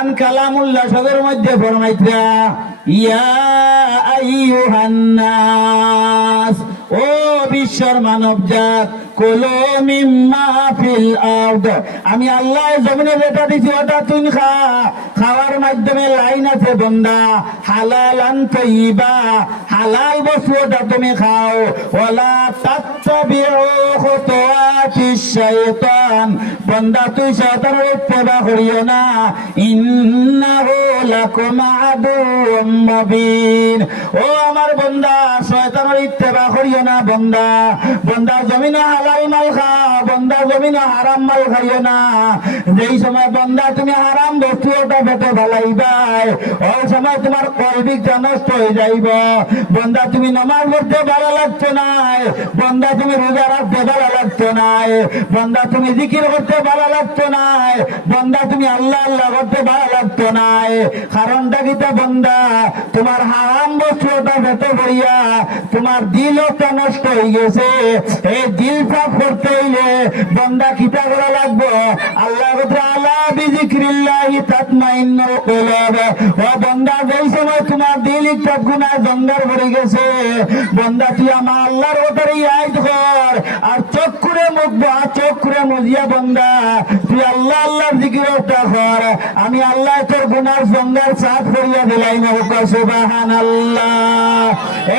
কারণ কালামুল্লাহ সবের মধ্যে ফরমাইতরা ইয়া আইয়ুহান নাস, ও বিশ্বর মানব জাত, কুলু মিম্মা ফিল আরদ, আমি আল্লাহ জমিনে যেটা দিছি ওটা তুমি খা। খাওয়ার মাধ্যমে লাইন আছে বান্দা, হালালান তাইয়্যিবা, হালাল বস্তু ওটা তুমি খাও। ওয়ালা তাত্তাবিউ খুতুওয়াতিশ শাইতান, বান্দা তুই শয়তানের ইত্তেবা করিও না। ইন্নাহু লাকুম আদুউম মুবিন, ও আমার বান্দা শয়তানের ইত্তেবা করিও না। বান্দা বান্দা জমিনে হালাল মাল খা, বান্দা জমিনে হারাম মাল খাইও না। যেই সময় বান্দা তুমি হারাম বস্তু ওটা পেটে ফেলাইবাই, ওই সময় তোমার কলবিকটা নষ্ট হয়ে যাইব। বান্দা তুমি নামাজ পড়তে ভালো লাগতো নাই, বান্দা তুমি রোজা রাখতে ভালো লাগতো নাই, বান্দা তুমি জিকির করতে ভালো লাগতো নাই, বান্দা তুমি আল্লাহ আল্লাহ করতে ভালো লাগতো নাই। কারণটা কিতা বান্দা, তোমার হারাম বস্তু ওটা পেটে পড়িয়া তোমার দিলটা নষ্ট হয়ে গেছে। এই দিল সাফ করতে হইলে বান্দা কিতা করা লাগবো? আল্লাহ তাআলা বিজিক্রিল্লাহি তাতমাইন্নুল কুলুব, ও বান্দা যেই সময় তোমার দিল একটা গুনাহ জঙ্গল ভরে গেছে, বান্দা তুই আমার আল্লাহর কথারে ইয়াদ কর, আর চোখ করে মুখবা, চোখ করে মুজিয়া বান্দা তুই আল্লাহ আল্লাহর জিকিরটা কর। আমি আল্লাহ তোর গুনার জঙ্গল সাফ করিয়া দিলাই না। সুবহানাল্লাহ।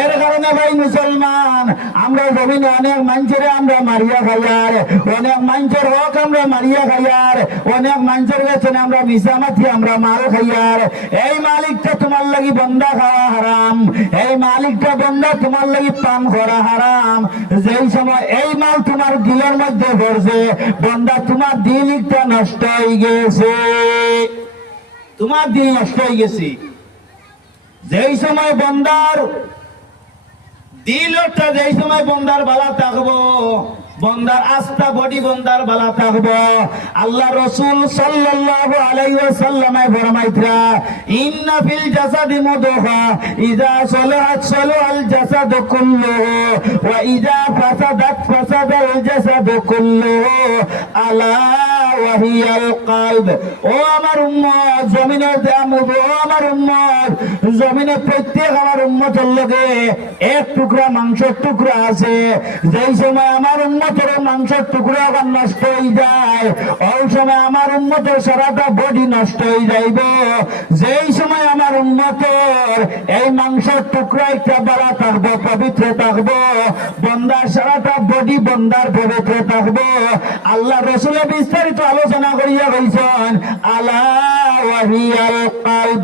এর কারণে ভাই মুসলমান, আমরা জমিনে অনেক মানুষের আমরা মারিয়া খাইয়ার, অনেক মানুষের হক আমরা মারিয়া খাইয়ার, অনেক মানুষের কাছে আমরা মিশামাতি আমরা মাল খাইয়ার। এই মালিকটা তোমার লাগি বন্দা খাওয়া হারাম, এই মালিকটা বন্দা তোমার লাগি পান করা হারাম। যেই সময় এই মাল তোমার দিলের মধ্যে পড়ছে, বন্দা তোমার দিলটা নষ্ট হয়ে গেছে, তোমার দিল নষ্ট হয়ে গেছে। যেই সময় বন্দার দিলটা, যেই সময় বন্দার বালা থাকবো, বন্দার আস্থা বডি বন্দার বালা থাকবো। আল্লাহ রাসূল সাল্লাল্লাহু আলাইহি ওয়াসাল্লামে ফরমাইতরা ইন্না ফিল জাসাদি মুদগা ইযা সালাহাত সালাহাল জাসাদু কুল্লুহু ওয়া ইযা ফাসাদাত ফাসাদাল জাসাদু কুল্লুহু আলা ওয়া হিয়াল কলব। ও আমার উম্মত জমিনের দামুদ, ও আমার উম্মত জমিনে প্রত্যেক আমার উম্মতের লগে এক টুকরা মাংসের টুকরা আছে। যেই সময় আমার উম্মতের মাংসের টুকরা আবার নষ্ট হয়ে যায়, ওই সময় আমার উম্মতের সারাটা বডি নষ্ট হয়ে যাইব। যেই সময় আমার উম্মতের এই মাংসের টুকরা একটা বালা থাকবো, পবিত্র থাকবো, বন্দার সারাটা বডি বন্দার পবিত্র থাকবো। আল্লাহ রাসূলের বিস্তারিত আলোচনা করিয়া বলছেন আলা ওয়া হিয়াল কলব,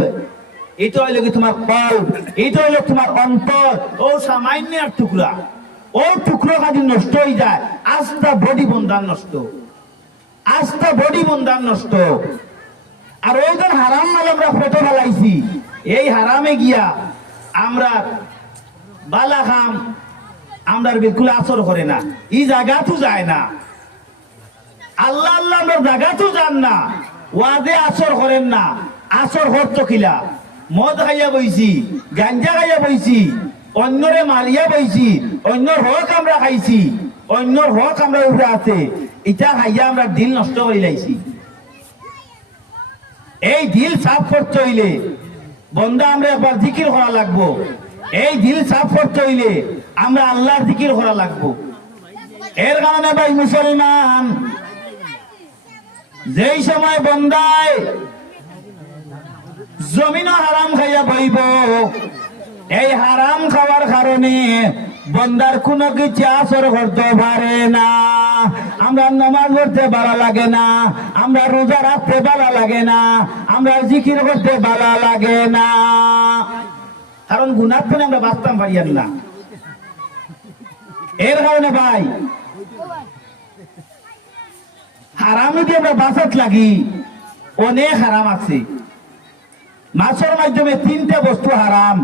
এটা হইল কি তোমার কলব, এটা হইল তোমার অন্তর। ও সামান্য এক টুকরা, ও টুকরো কাজে নষ্ট হয়ে যায়, আস্থা বডি বন্ধার নষ্ট, আস্থা বডি বন্ধার নষ্ট। আর ওই দিন হারাম মাল আমরা ফেটে ফেলাইছি, এই হারামে গিয়া আমরা বালা খাম, আমরা বিলকুল আসর করে না, এই জায়গা তো যায় না, আল্লাহ আল্লাহ আমরা জায়গা তো যান না, ওয়াদে আসর করেন না। আসর হতো কিলা, মদ খাইয়া বইছি, গাঞ্জা খাইয়া বইছি, অন্যরে মালিয়া বইছি, অন্যর হক আমরা খাইছি, অন্যর হক আমরা উপরে আছে, এটা খাইয়া আমরা দিল নষ্ট করে লাইছি। এই দিল সাফ করতে হইলে বন্দা আমরা একবার জিকির করা লাগবো। এই দিল সাফ করতে হইলে আমরা আল্লাহর জিকির করা লাগবো। এর কারণে ভাই মুসলমান, যেই সময় বন্দায় জমিন হারাম খাইয়া বইব, এই হারাম খাওয়ার কারণে বন্দার কোনো কিছু আসর করতে পারে না। আমরা নামাজ পড়তে ভালো লাগে না, আমরা রোজা রাখতে ভালো লাগে না, আমরা জিকির করতে ভালো লাগে না, কারণ গুনার ফলে আমরা বাঁচতাম পারিয়ান না। এর কারণে ভাই হারাম যদি আমরা বাঁচাত লাগি, অনেক হারাম আছে। মাছের মাধ্যমে 3টে বস্তু হারাম,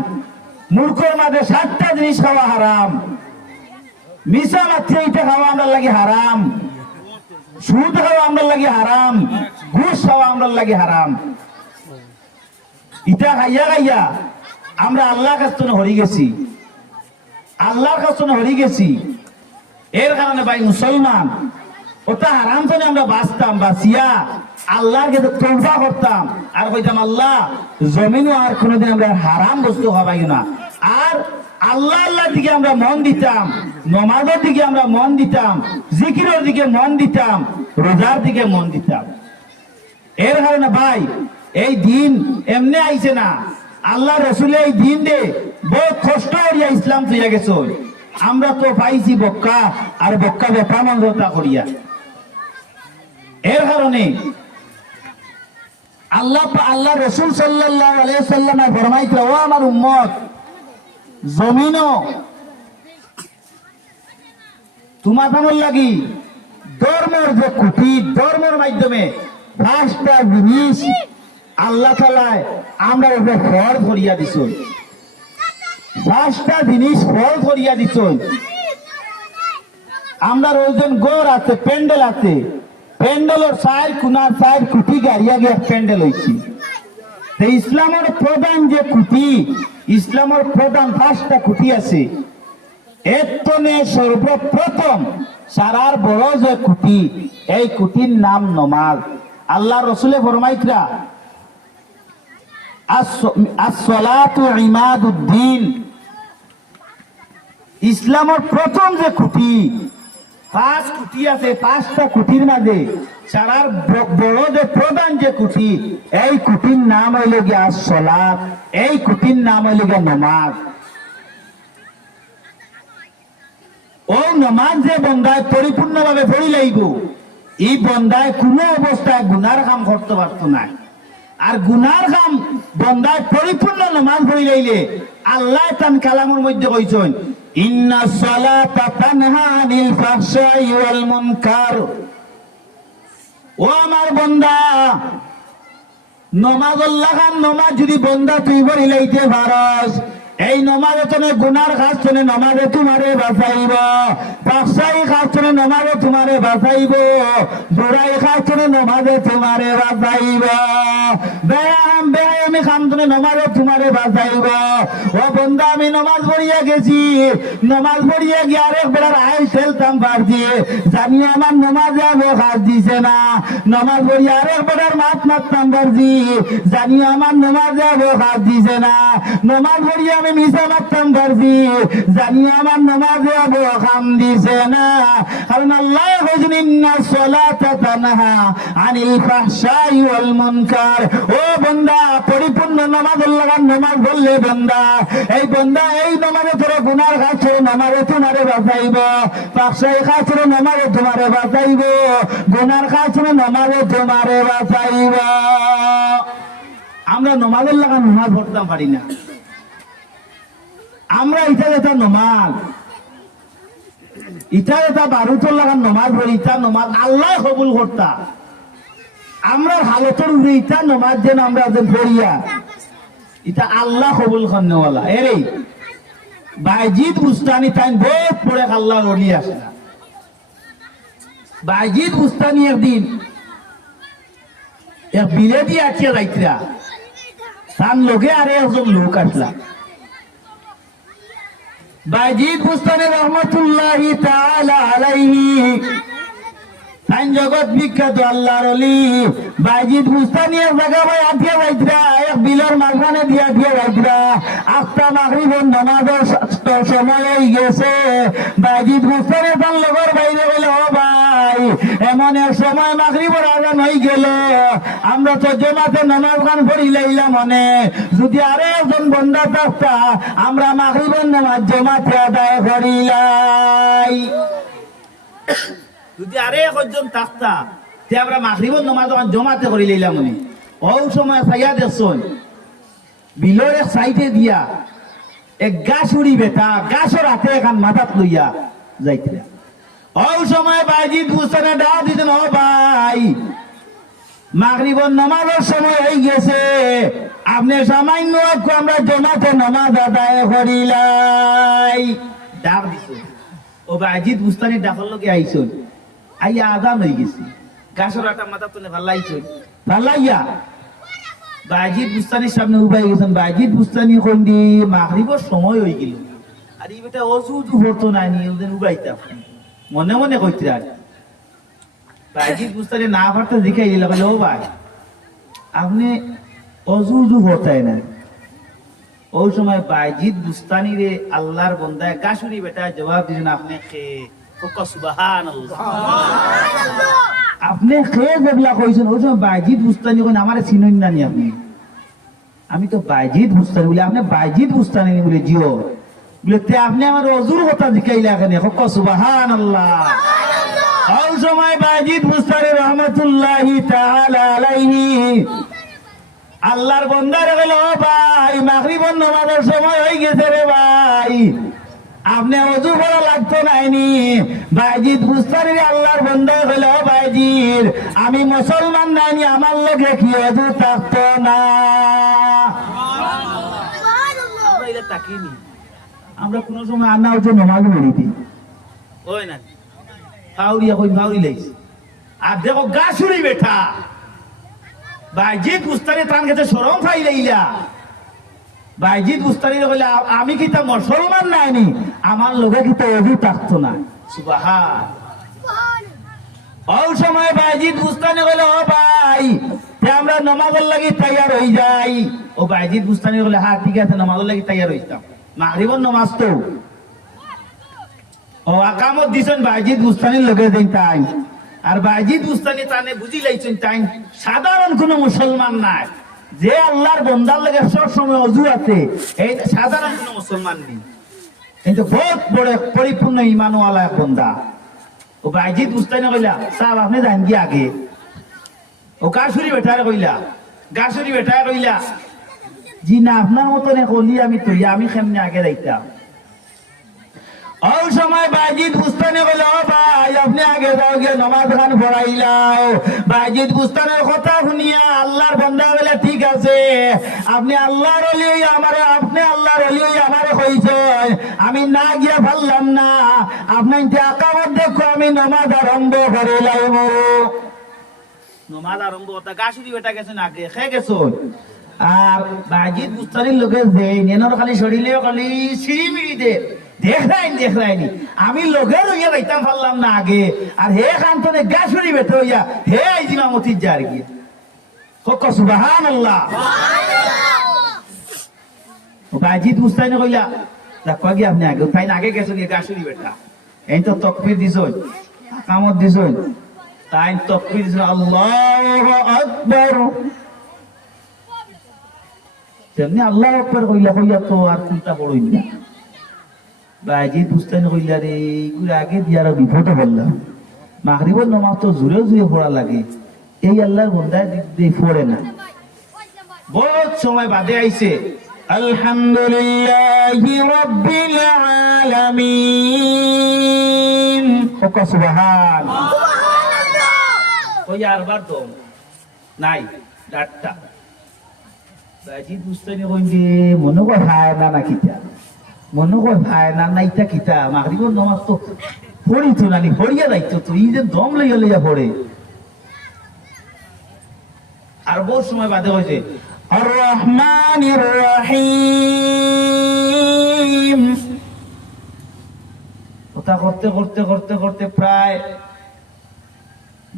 মূর্খের মাঝে 7টা জিনিস খাওয়া হারাম, মিশা মাত্রে এইটা খাওয়া আমরা লাগে হারাম, সুদ খাওয়া আমরা লাগে হারাম, ঘুষ খাওয়া আমরা লাগে হারাম। ইটা খাইয়া খাইয়া আমরা আল্লাহর কাছে হরি গেছি, আল্লাহর কাছে হরি গেছি। এর কারণে ভাই মুসলমান, ওটা হারাম থেকে আমরা বাঁচতাম, বাঁচিয়া আল্লাহর কাছে তওবা করতাম আর কইতাম আল্লাহ জমিনও আর কোনোদিন আমরা হারাম বস্তু খাবাই না। আর আল্লাহ আল্লাহর দিকে আমরা মন দিতাম, নমাজের দিকে আমরা মন দিতাম, জিকিরের দিকে মন দিতাম, রোজার দিকে মন দিতাম। এর কারণে ভাই এই দিন এমনি আইছে না, আল্লাহ রসুলের এই দিন দে বহুত কষ্ট করিয়া ইসলাম তুইয়া গেছ। আমরা তো পাইছি বক্কা আর বক্কা বেপামতা করিয়া। এর কারণে আল্লাহ রসুল সাল্লাল্লাহু আলাইহি ওয়াসাল্লাম ফরমাইতে, ও আমার উম্মত, জমিনও তোমাদের লাগি ধর্মের যে খুঁটি, ধর্মের মাধ্যমে 5টা জিনিস আল্লাহ তাআলা আমরা উপরে ফরজ করিয়া দিছ। 5টা জিনিস ফরজ করিয়া দিছ। আমরা ওইজন গোর আছে, প্যান্ডেল আছে, প্যান্ডেলের 4 কোণার 4 খুঁটি গাড়িয়া গিয়া প্যান্ডেল হয়েছি। ইসলামের প্রধান যে খুঁটি, ইসলামের প্রধান 5টা খুঁটি আছে। এতনে সর্বপ্রথম সারার বড় যে খুঁটি, এই খুঁটির নাম নমাজ। আল্লাহ রসুলে ফরমাইতরা, আস-সালাতু ইমাদুদ্দিন। ইসলামের প্রথম যে খুঁটি, 5 খুঁটি আছে, 5টা খুঁটির মাঝে সারার বড় যে প্রধান যে খুঁটি, এই খুঁটির নাম হইল গিয়া আস-সালাত, এই খুঁটির নাম হইল গিয়া নমাজ। ও নমাজ যে বন্দায় পরিপূর্ণভাবে পড়ি লাইব, এই বন্দায় কোন অবস্থায় গুনার কাম করতে পারত না। আর গুনার কাম বন্দায় পরিপূর্ণ নমাজ পড়ি লাইলে আল্লাহ তান কালামের মধ্যে কইছেন, ইন্নাস সালাতা তানহা আনিল ফাহশাই ওয়াল মুনকার। ও আমার বান্দা, নমাজ আল্লাহ খান নমাজ যদি বন্দা তুই পড়ি লাইতে পারস, এই নমাজে তুমি গুনার কাজ তুমি নমাজে তোমারে বাঁচাইব, পাঁচশাই কাজ তুমি নমাজে তোমারে বাঁচাইব, বুড়াই কাজ তুমি নমাজে তোমারে বাঁচাইব, বেয়ামি খান তুমি নমাজে তোমারে বাঁচাইব। ও বন্ধা, আমি নমাজ পড়িয়া গেছি, নমাজ পড়িয়া গিয়ে আরেক বেড়ার আইল ঠেলতাম পারছি, জানিয়ে আমার নমাজে আবো কাজ দিছে না। নমাজ পড়িয়া আরেক বেড়ার মাত মারতাম পারছি, জানিয়ে আমার নমাজে আবো কাজ দিছে না। নমাজ পড়িয়া আমি মিশা মারতাম পারছি, জানিয়ে আমার নমাজে আবো কাম দিছে না। কারণ আল্লাহ কইছেন, ইন্নাস সালাতা তানহা আনিল ফাহশাই ওয়াল মুনকার। ও বান্দা, পরিপূর্ণ নামাজ লাগান, নামাজ বললে বান্দা, এই বান্দা এই নামাজে তোর গুনার কাজ ছিল, নামাজে তোমারে বাঁচাইব, ফাহশাই কাজ ছিল, নামাজে তোমারে বাঁচাইব, গুনার কাজ ছিল, নামাজে তোমারে বাঁচাইব। আমরা নমাজের লাগান নমাজ পড়তাম পারি না। আমরা ইটা যেটা নমাজ, ইটা যেটা বারুতর লাগান নমাজ পড়ি, ইটা নমাজ আল্লাহ কবুল করতা। আমরা হালতের উপরে ইটা নমাজ যেন আমরা যে পড়িয়া, ইটা আল্লাহ কবুল করনেওয়ালা। এরে বাইজিদ বুস্তানি তাই বহুত পড়ে আল্লাহ রলি আসে না। বাইজিদ বুস্তানি একদিন এক বিলে দিয়ে আটকে যাইতরা, তার লগে আরে একজন লোক আসলা। বাইজিদ বুস্তানি রহমতুল্লাহি তাআলা আলাইহি, তাই জগৎ বিখ্যাত আল্লাহর ওলি। বাইজিদ বুস্তানি এক জায়গা ভাই আটকে যাইতরা, এক বিলের মাঝখানে দিয়ে আটকে যাইতরা। আফতা মাগরিবের নামাজের সময় হয়ে গেছে। বাইজিদ বুস্তানি তার লগর বাইরে বলে, ও ভাই, এমন এক সময় মাগরিবের আজান হয়ে গেল, আমরা তো জমাতে নামাজ গান পড়ি লাইলাম মনে, যদি আরে একজন বন্ধা থাকতা আমরা মাগরিবের নামাজ জমাতে আদায় করিলাই। যদি আরে একজন থাকতা তে আমরা মাগরিবের নামাজ জমাতে করি লাইলাম মনে। ও সময় সাইয়া দেখছন বিলের এক সাইডে দিয়া এক গাছ উড়ি বেটা, গাছের হাতে এখন মাথাত লইয়া যাইতে। ওই সময় বাইজিদ বুস্তানে ডাক দিতেন, ও ভাই, মাগরিবের নামাজের সময় হয়ে গেছে, আপনি সামান্য আমরা জমাতে নামাজ আদায় করিলাই। ডাক দিত। ও বাইজিদ বুস্তানি ডাকর লোকে আইসন, আইয়া আদান হয়ে গেছে, গাছের আটা মাথা তুলে ভাল্লাইছন, ভাল্লাইয়া বাইজিদ বুস্তানির সামনে উবাই গেছেন। বাইজিদ বুস্তানি কন্দি মাগরিবের সময় হয়ে গেল, আর এই বেটা অজু উজু হতো না, ওদের উবাইতাম মনে মনে কইতে। আর বাইজিদ বুস্তানি না পারতে দেখাই দিল, ও ভাই আপনি অজু উজু হতায় না। ওই সময় বাইজিদ বুস্তানি রে আল্লাহর বন্দায় গাছুরি বেটা জবাব দিলেন, আপনি খেয়ে সুবহানাল্লাহ। আপনি খেয়ে যেগুলা কইছেন ওই সময় বাইজিদ বুস্তানি কইন আমার চিনুন না নি আপনি? আমি তো বাইজিদ বুস্তানি বলে, আপনি বাইজিদ বুস্তানি বলে জিও বলে তে আপনি আমার অজুর কথা দেখাইলে এখানে সুবহানাল্লাহ। ওই সময় বাইজিদ বুস্তানি রহমাতুল্লাহি তাআলা আলাইহি আল্লাহর বন্দারে বলে, ও ভাই মাগরিবের নামাজের সময় হয়ে গেছে রে ভাই, আপনি অজু করা লাগতো নাইনি। বাইজিদ বুস্তানি আল্লাহর বন্দা হইল, ও বাইজিদ আমি মুসলমান নাইনি, আমার লোকে কি অজু থাকতো না? আমরা কোন সময় আন্না হচ্ছে নমাজ মেরে দিই, ওই না ফাউরিয়া কই ফাউরি লাইছে। আর দেখো গাছুরি বেঠা বাইজিদ বুস্তানি তান গেছে শরম ফাইলাইলা। বাইজিদ বুস্তানি কইলা আমি কি তা মুসলমান নাইনি, আমার লোকে কি তা অজু থাকতো না? সুবহান। ওই সময় বাইজিদ বুস্তানি কইলা, ও ভাই তে আমরা নামাজের লাগি তৈয়ার হই যাই। ও বাইজিদ বুস্তানি কইলা, হ্যাঁ ঠিক আছে নামাজের লাগি তৈয়ার হইতাম। মাগরিবের নামাজ তো ও আকামত দিছেন বাইজিদ বুস্তানির লোকে দেন তাই। আর বাইজিদ বুস্তানি তানে বুঝি লাইছেন তাই সাধারণ কোন মুসলমান নাই, যে আল্লাহর বন্দার লাগে সব সময় অজু আছে, এই সাধারণ কোন মুসলমান নেই, কিন্তু বহুত বড় পরিপূর্ণ ঈমানওয়ালা এক বন্দা। ও বাইজিদ বুস্তানি কইলা, সাহেব আপনি যান কি আগে? ও গাছুরি বেটারে কইলা, গাছুরি বেটারে কইলা, জি না আপনার মতন কলি আমি তৈরি, আমি কেমনে আগে যাইতাম? ওই সময় বাইজিদ বুস্তানি কইলা, ও ভাই আপনি আগে যাও গিয়ে নামাজ খান পড়াইলাও। বাইজিদ বুস্তানের কথা শুনিয়া আল্লাহর বান্দা বলে, ঠিক আছে আপনি আল্লাহর ওলি আমারে, আপনি আল্লাহর ওলি আমারে কইছেন, আমি না গিয়া পারলাম না, আপনি আকামত দেখো আমি নামাজ আরম্ভ করে লাইব। নামাজ আরম্ভ কথা গাছুরি বেটা গেছেন আগে খেয়ে গেছেন। আর বাইজিদ বুস্তানির লোকে যে নেনর খালি শরীরে খালি সিঁড়ি দে দেখরাইনি আমি লোকে রইয়া যাইতাম পারলাম না আগে। আর হে কান্তনে গাছুরি বেটা হইয়া হে আইজিমা মতির যার গিয়ে সুবহানাল্লাহ। বাইজিদ বুস্তানি কইলা, দেখো গিয়ে আপনি আগে তাই আগে গেছেন গাছুরি বেটা, এই তো তকবীর দিছই কামত দিছই, তাই তকবীর দিছ আল্লাহু আকবার, তেমনি আল্লাহু আকবার কইলা কইয়া তো আর কোনটা বড়ই না। বাইজিদ বুস্তানি কইলা রে এইগুলো আগে দিয়ার বিপদে বললাম, মাগরিবের নামাজ তো জোরে জোরে পড়া লাগে, এই আল্লাহর বান্দায় দিক পড়ে না। বহুত সময় বাদে আইছে আলহামদুলিল্লাহি রাব্বিল আলামিন, সুবহান কই আর বার তো নাই ডাটটা। বাইজিদ বুস্তানি কইছে মনে কর হায় না না কিতা, মনে কর ভাই না না ইটা কিতা মাগরিবের নামাজ তো পড়ি তো নানি পড়িয়া যাইতো তো, এই যে দম লইয়া লইয়া পড়ে। আর বহু সময় বাদে হয়েছে আর রহমানির রহিম, কথা করতে করতে করতে করতে প্রায়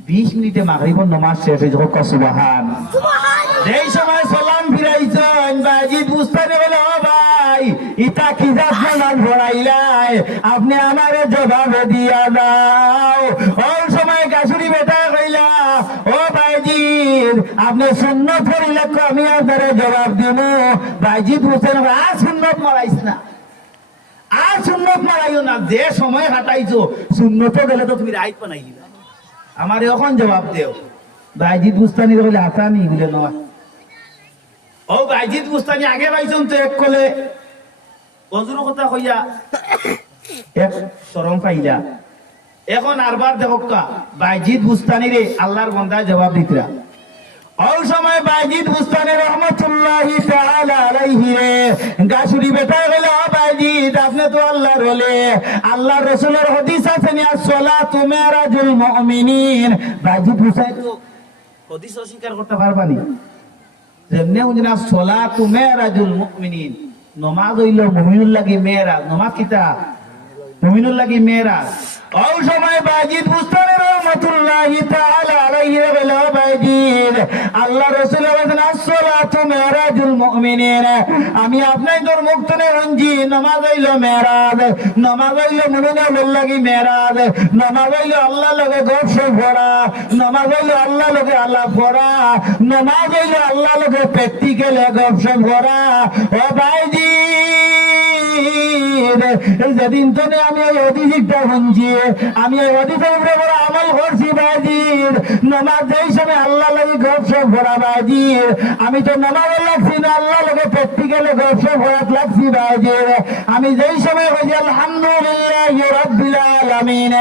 20 মিনিটে মাগরিবের নামাজ শেষ হয়ে যাবে। সুবহান। যেই সময় সালাম ফিরাইছেন বাইজিদ বুস্তানি বলে, ও ভাই ইটা কি জাত নামাজ পড়াইলাই, আপনি আমারে জবাব দিয়া দাও। ওই সময় গাছুরি বেটা কইলা, ও বাইজিদ আপনি সুন্নত পড়িলে আমি আপনারে জবাব দিব। বাইজিদ বুস্তানি আর সুন্নত মারাইছ না, আর সুন্নত মারাইও না, যে সময় হাঁটাইছো সুন্নত গেলে তো তুমি রাইট বানাই দিবা, আমার এখন জবাব দেও। বাইজিদ বুস্তানি বলে হাতানি বলে নয়। ও বাইজিদ বুস্তানি আগে পাইছেন তো এক কলে অজুর কথা কইয়া এক শরম পাইলা, এখন আরবার দেখো বাইজিদ বুস্তানি রে আল্লাহর বান্দা জবাব দিতরা। ওই সময় বাইজিদ বুস্তানি রহমাতুল্লাহি তাআলা আলাইহি রে গাছুরি বেটা গেল, বাইজিদ আপনি তো আল্লাহর ওলি, আল্লাহর রাসূলের হাদিস আছে না সালাতু মিরাজুল মুমিনিন। বাইজিদ বুস্তানি তো হাদিস অস্বীকার করতে পারবানি, যেমনে উনিনা সালাতু মিরাজুল মুমিনিন, নামাজ হইল মুমিনুল লাগি মেরাজ, নামাজ কিতা মুমিনুল লাগি মেরাজ। ওই সময় বাইজিদ বুস্তানি রহমাতুল্লাহি তাআলা আলাইহি বলে বাইজির আল্লাহ রাসূল বলেন আসসালাতু মিরাজুল মুমিনিন আমি আপনাদের মুক্তনে রঞ্জি নামাজ হইল মেরাজ নামাজ হইল মুমিনের লাগি মেরাজ নামাজ হইল আল্লাহ লগে গপসপ করা নামাজ হইল আল্লাহ লগে আলাপ করা নামাজ হইল আল্লাহ লগে প্র্যাকটিক্যাল গপসপ করা ও ভাইজি যেদিন তোনে আমি এই অধিকটা শুনছি আমি এই অধিকের উপরে বড় আমল করছি ভাইজির নামাজ যেই সময় আল্লাহ লাগে গপসপ করা ভাইজির আমি তো নামাজে লাগছি না আল্লাহ লাগে প্র্যাকটিক্যালে গপসপ করাত লাগছি ভাইজির আমি যেই সময় বলছি আলহামদুলিল্লাহ রাব্বিল আলামিন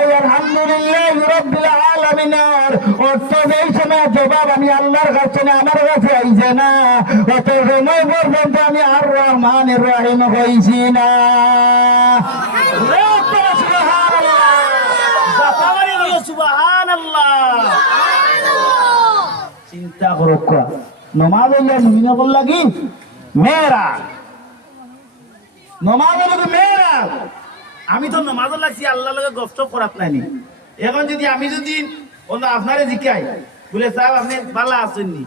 এই আলহামদুলিল্লাহ রাব্বিল আলামিনের অর্থ যেই সময় জবাব আমি আল্লাহর কাছে না আমার কাছে আইছে না অত সময় পর্যন্ত আমি আর রহমানির রহিম হইছি না চিন্তা করো নমাজ মুমিনা বললা কি মেয়েরা নমাজ মেয়েরা আমি তো নামাজ লাগছি আল্লাহ লগে গপসপ করাত নাইনি এখন যদি আমি যদি আপনারে জিকাই বলে সাহেব আপনি ভালো আছেন নি